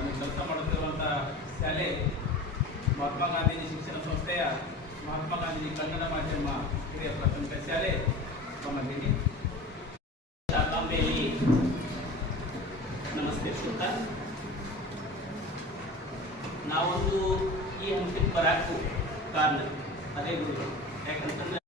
ಕೆಲಸ ಮಾಡುತ್ತಿರುವಂಥ ಶಾಲೆ ಮಹಾತ್ಮ ಗಾಂಧೀಜಿ ಶಿಕ್ಷಣ ಸಂಸ್ಥೆಯ ಮಹಾತ್ಮ ಗಾಂಧೀಜಿ ಕನ್ನಡ ಮಾಧ್ಯಮ ಹಿರಿಯ ಪ್ರಾಥಮಿಕ ಶಾಲೆ ನಮ್ಮಲ್ಲಿ ಶಾಖಾಂಬೆಯಲ್ಲಿ ನಮಸ್ಕರಿಸುತ್ತಾ ನಾವೊಂದು ಈ ಹಂತಕ್ಕೆ ಬರಕ್ಕೂ ಕಾರಣ ಅದೇ ಗುರುಗಳು. ಯಾಕಂತಂದ್ರೆ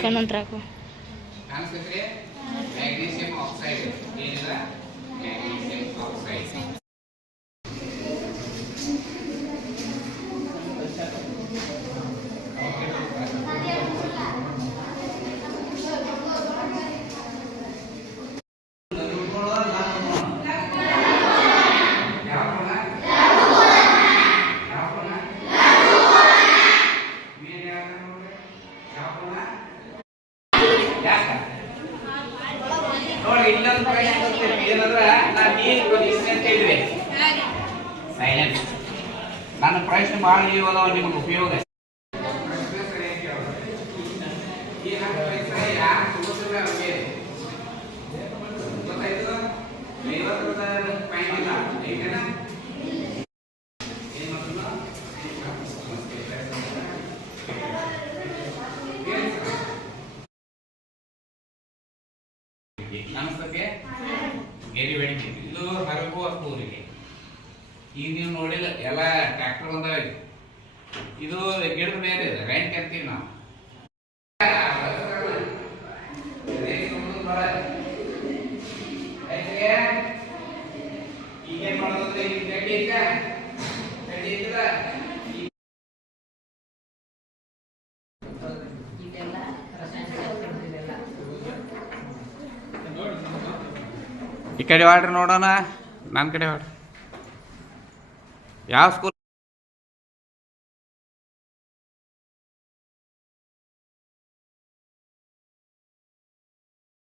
ಕಣ್ಣಂತ್ರಾಕು ಕಾಣಿಸ್ತಿದ್ರೆ ಮ್ಯಾಗ್ನೀಸಿಯಂ ಆಕ್ಸೈಡ್ ಏನಿಲ್ಲ ಮ್ಯಾಗ್ನೀಸಿಯಂ ಆಕ್ಸೈಡ್ ನಾನು ಪ್ರಶ್ನೆ ಮಾಡಲಿವಲ್ಲ ನಿಮಗೆ ಉಪಯೋಗ ನಮಸ್ತೆ ಗೆರಿ ಬೆಳಿಗ್ಗೆ ಇದು ಹರಗುವ ಕೂರಿಗೆ ಈಗ ನೀವು ನೋಡಿಲ್ಲ ಎಲ್ಲ ಟ್ರ್ಯಾಕ್ಟರ್ ಬಂದಾವ. ಇದು ಗಿಡದ ಬೇರೆ ಇದೆ, ರೆಂಟ್ ಅಂತೀವಿ ನಾವು. ಈಗೇನ್ ಮಾಡೋದಂದ್ರೆ ಈಗ ಗಡ್ಡಿ ಐತೆ, ಗಡ್ಡಿ ಐತದ ಈ ಕಡೆ ವಾಡ್ರಿ ನೋಡೋಣ. ನನ್ನ ಕಡೆ ವಾಡ್ರಿ. ಯಾವ ಸ್ಕೂಲ್